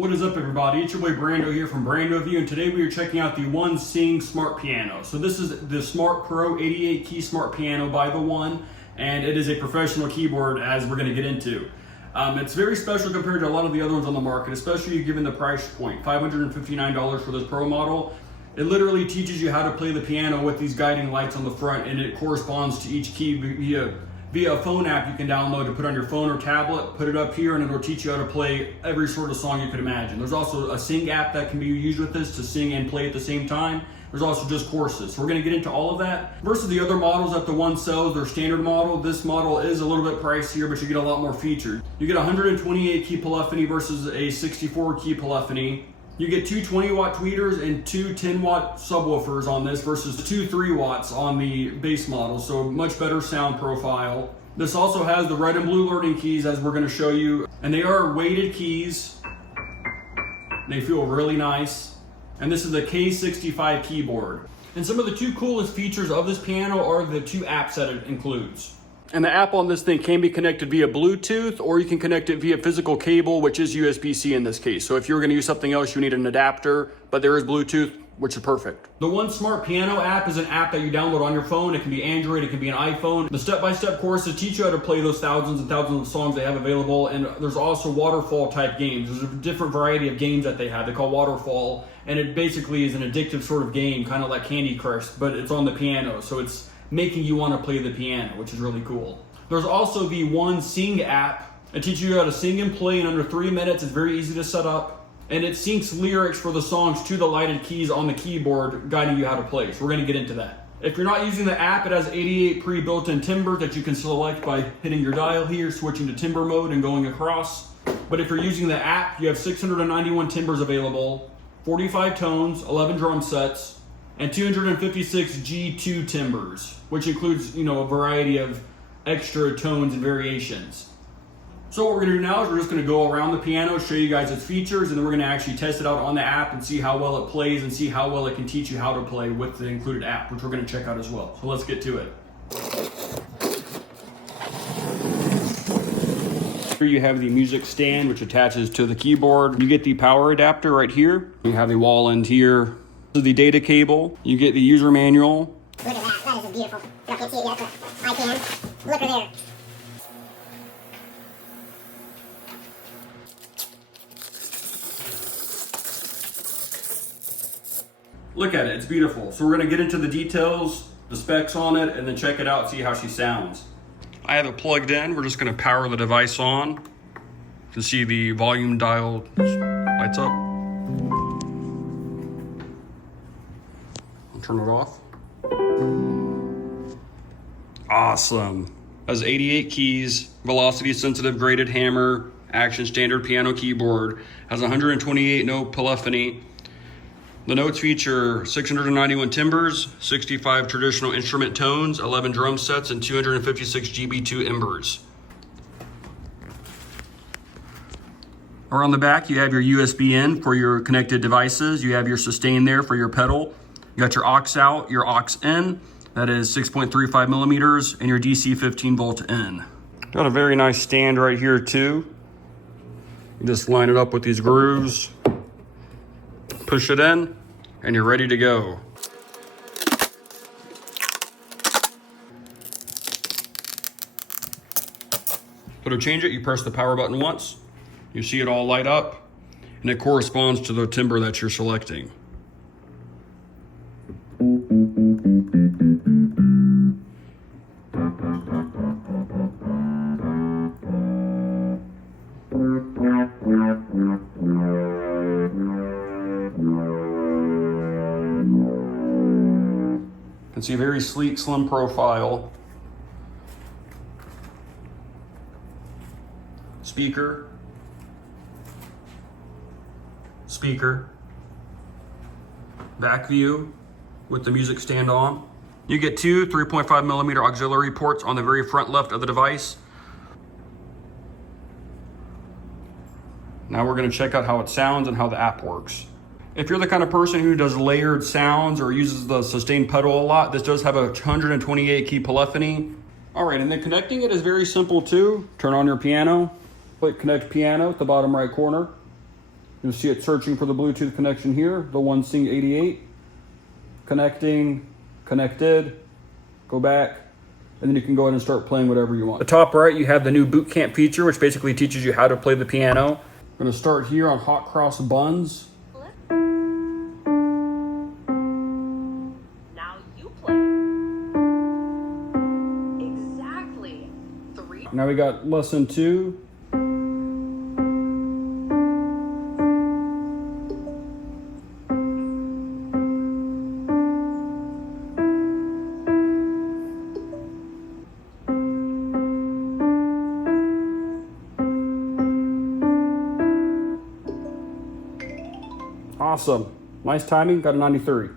What is up, everybody? It's your boy Brando here from Brando View, and today we are checking out the TheOne Sing Smart Piano. So this is the Smart Pro 88 key smart piano by TheOne, and it is a professional keyboard, as we're going to get into. It's very special compared to a lot of the other ones on the market, especially given the price point, $559 for this Pro model. It literally teaches you how to play the piano with these guiding lights on the front, and it corresponds to each key via a phone app you can download to put on your phone or tablet, put it up here, and it'll teach you how to play every sort of song you could imagine. There's also a sing app that can be used with this to sing and play at the same time. There's also just courses. So we're gonna get into all of that. Versus the other models that TheOne sells, their standard model, this model is a little bit pricier, but you get a lot more features. You get 128 key polyphony versus a 64 key polyphony. You get two 20-watt tweeters and two 10-watt subwoofers on this versus two 3 watts on the base model, so much better sound profile. This also has the red and blue learning keys, as we're going to show you, and they are weighted keys. They feel really nice. And this is a K65 keyboard. And some of the two coolest features of this piano are the two apps that it includes. And the app on this thing can be connected via Bluetooth, or you can connect it via physical cable, which is USB-C in this case. So if you're going to use something else, you need an adapter, but there is Bluetooth, which is perfect. The TheOne Smart Piano app is an app that you download on your phone. It can be Android, it can be an iPhone. The step-by-step courses teach you how to play those thousands and thousands of songs they have available, and there's also waterfall type games. There's a different variety of games that they have. They call waterfall, and it basically is an addictive sort of game, kind of like Candy Crush, but it's on the piano. So it's making you want to play the piano, which is really cool. There's also the TheOne Sing app. It teaches you how to sing and play in under 3 minutes. It's very easy to set up, and it syncs lyrics for the songs to the lighted keys on the keyboard, guiding you how to play. So we're going to get into that. If you're not using the app, it has 88 pre-built-in timbres that you can select by hitting your dial here, switching to timbre mode and going across. But if you're using the app, you have 691 timbres available, 45 tones, 11 drum sets, and 256 G2 timbres, which includes, a variety of extra tones and variations. So what we're gonna do now is we're just gonna go around the piano, show you guys its features, and then we're gonna actually test it out on the app and see how well it plays and see how well it can teach you how to play with the included app, which we're gonna check out as well. So let's get to it. Here you have the music stand, which attaches to the keyboard. You get the power adapter right here. You have the wall end here. This is the data cable. You get the user manual. Look at that. That is beautiful. You can't see it yet, but I can. Look right there. Look at it. It's beautiful. So we're going to get into the details, the specs on it, and then check it out, see how she sounds. I have it plugged in. We're just going to power the device on. You can see the volume dial lights up. I'll turn it off. Awesome. Has 88 keys, velocity sensitive graded hammer, action standard piano keyboard, has 128 note polyphony. The notes feature 691 timbres, 65 traditional instrument tones, 11 drum sets, and 256 GB2 embers. Around the back, you have your USB in for your connected devices. You have your sustain there for your pedal. You got your aux out, your aux in. That is 6.35 millimeters, and your DC 15 volt in. Got a very nice stand right here too. You just line it up with these grooves, push it in, and you're ready to go. So to change it, you press the power button once. You see it all light up, and it corresponds to the timbre that you're selecting. You can see a very sleek, slim profile. Speaker. Back view with the music stand on. You get two 3.5 millimeter auxiliary ports on the very front left of the device. Now we're going to check out how it sounds and how the app works. If you're the kind of person who does layered sounds or uses the sustain pedal a lot, this does have a 128 key polyphony. All right, and then connecting it is very simple too. Turn on your piano, click connect piano at the bottom right corner. You'll see it searching for the Bluetooth connection here, TheOne Sing 88. Connecting, connected, go back, and then you can go ahead and start playing whatever you want. The top right, you have the new Bootcamp feature, which basically teaches you how to play the piano. I'm gonna start here on Hot Cross Buns. Now you play. Exactly. 3. Now we got lesson 2. Awesome. Nice timing, got a 93.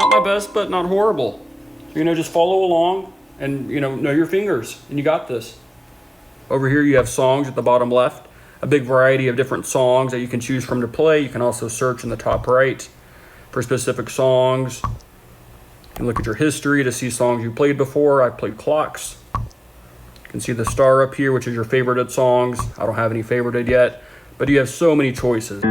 Not my best, but not horrible. So, just follow along and, know your fingers, and you got this. Over here, you have songs at the bottom left, a big variety of different songs that you can choose from to play. You can also search in the top right for specific songs. You can look at your history to see songs you played before. I've played clocks. You can see the star up here, which is your favorited songs. I don't have any favorited yet, but you have so many choices.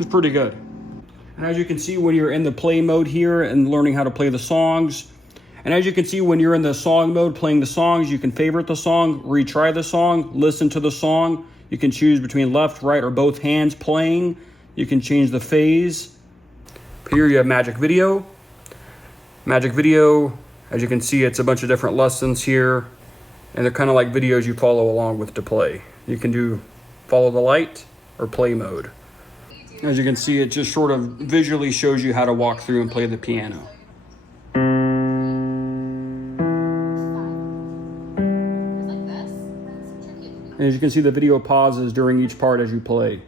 It's pretty good. And as you can see, when you're in the play mode here and learning how to play the songs, and as you can see, when you're in the song mode playing the songs, you can favorite the song, retry the song, listen to the song. You can choose between left, right, or both hands playing. You can change the phase. Here you have Magic Video. Magic Video, as you can see, it's a bunch of different lessons here, and they're kind of like videos you follow along with to play. You can do follow the light or play mode. As you can see, it just sort of visually shows you how to walk through and play the piano. And as you can see, the video pauses during each part as you play.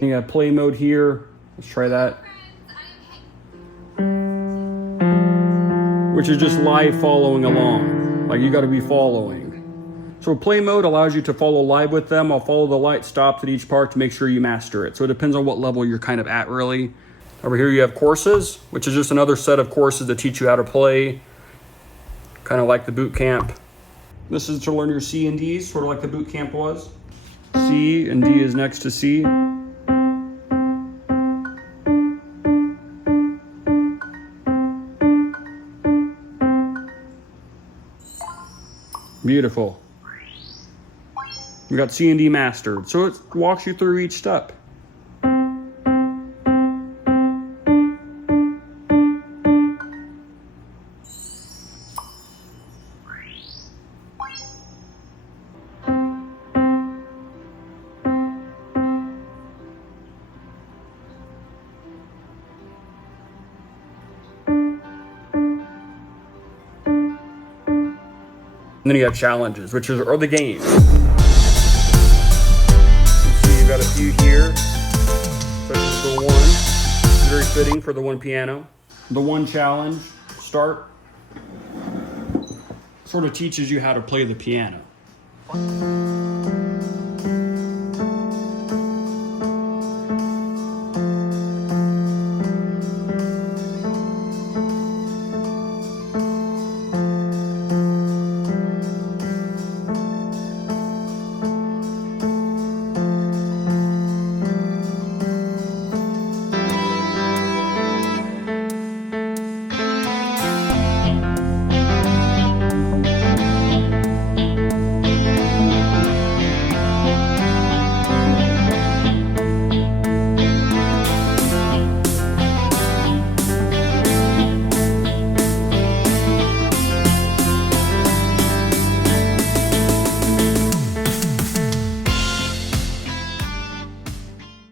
You got play mode here. Let's try that. Which is just live following along. Like, you got to be following. So play mode allows you to follow live with them. I'll follow the light stops at each part to make sure you master it. So it depends on what level you're kind of at, really. Over here you have courses, which is just another set of courses that teach you how to play. Kind of like the boot camp. This is to learn your C and Ds, sort of like the boot camp was. C and D is next to C. Beautiful. We got C and D mastered, so it walks you through each step. And then you have challenges, which are the games. So you've got a few here, such as the one, very fitting for the one piano. The one challenge, start. sort of teaches you how to play the piano.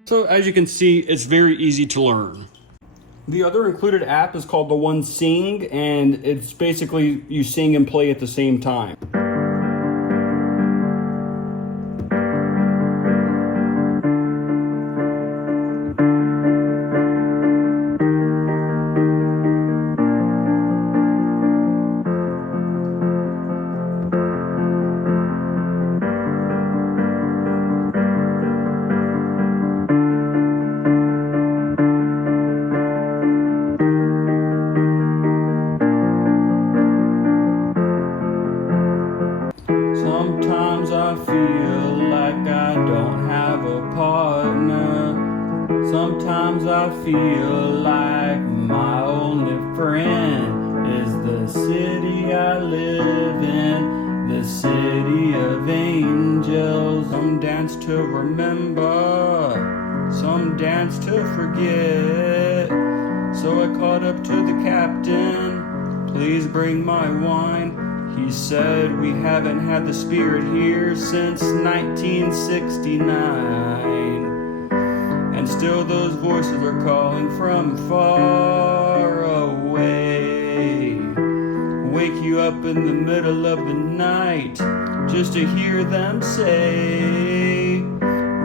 So as you can see, it's very easy to learn. The other included app is called TheOne Sing, and it's basically you sing and play at the same time. Sometimes I feel like I don't have a partner. Sometimes I feel like my only friend is the city I live in, the city of angels. Some dance to remember, some dance to forget. So I called up to the captain, please bring my wine. He said we haven't had the spirit here since 1969. And still those voices are calling from far away. Wake you up in the middle of the night just to hear them say,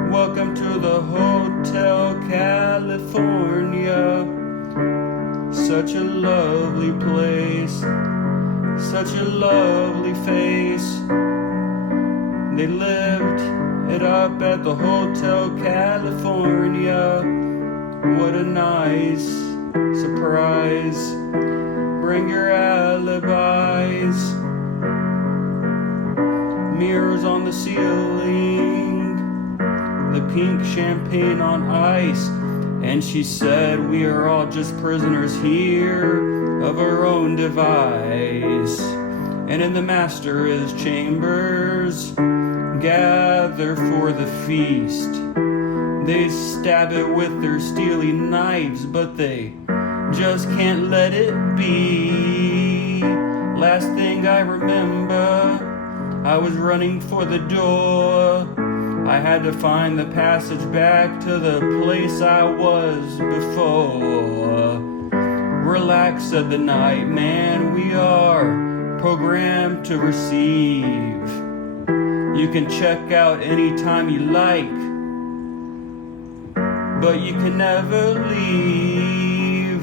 welcome to the Hotel California. Such a lovely place, such a lovely face. They lived it up at the Hotel California. What a nice surprise. Bring your alibis. Mirrors on the ceiling, the pink champagne on ice. And she said we are all just prisoners here of our own device. And in the master's chambers gather for the feast. They stab it with their steely knives, but they just can't let it be. Last thing I remember, I was running for the door. I had to find the passage back to the place I was before. Relax, said the night man, we are programmed to receive. You can check out anytime you like, but you can never leave.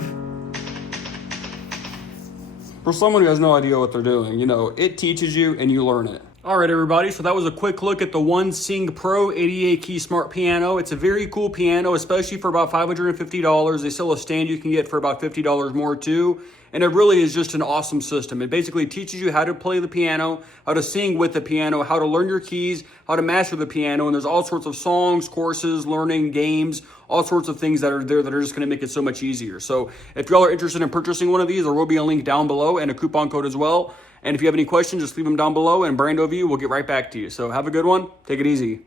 For someone who has no idea what they're doing, you know, it teaches you and you learn it. All right, everybody, so that was a quick look at the TheOne Sing Pro 88 key smart piano. It's a very cool piano, especially for about $550. They sell a stand you can get for about $50 more too. And it really is just an awesome system. It basically teaches you how to play the piano, how to sing with the piano, how to learn your keys, how to master the piano. And there's all sorts of songs, courses, learning, games, all sorts of things that are there that are just going to make it so much easier. So if y'all are interested in purchasing one of these, there will be a link down below and a coupon code as well. And if you have any questions, just leave them down below and Brando of you will get right back to you. So have a good one. Take it easy.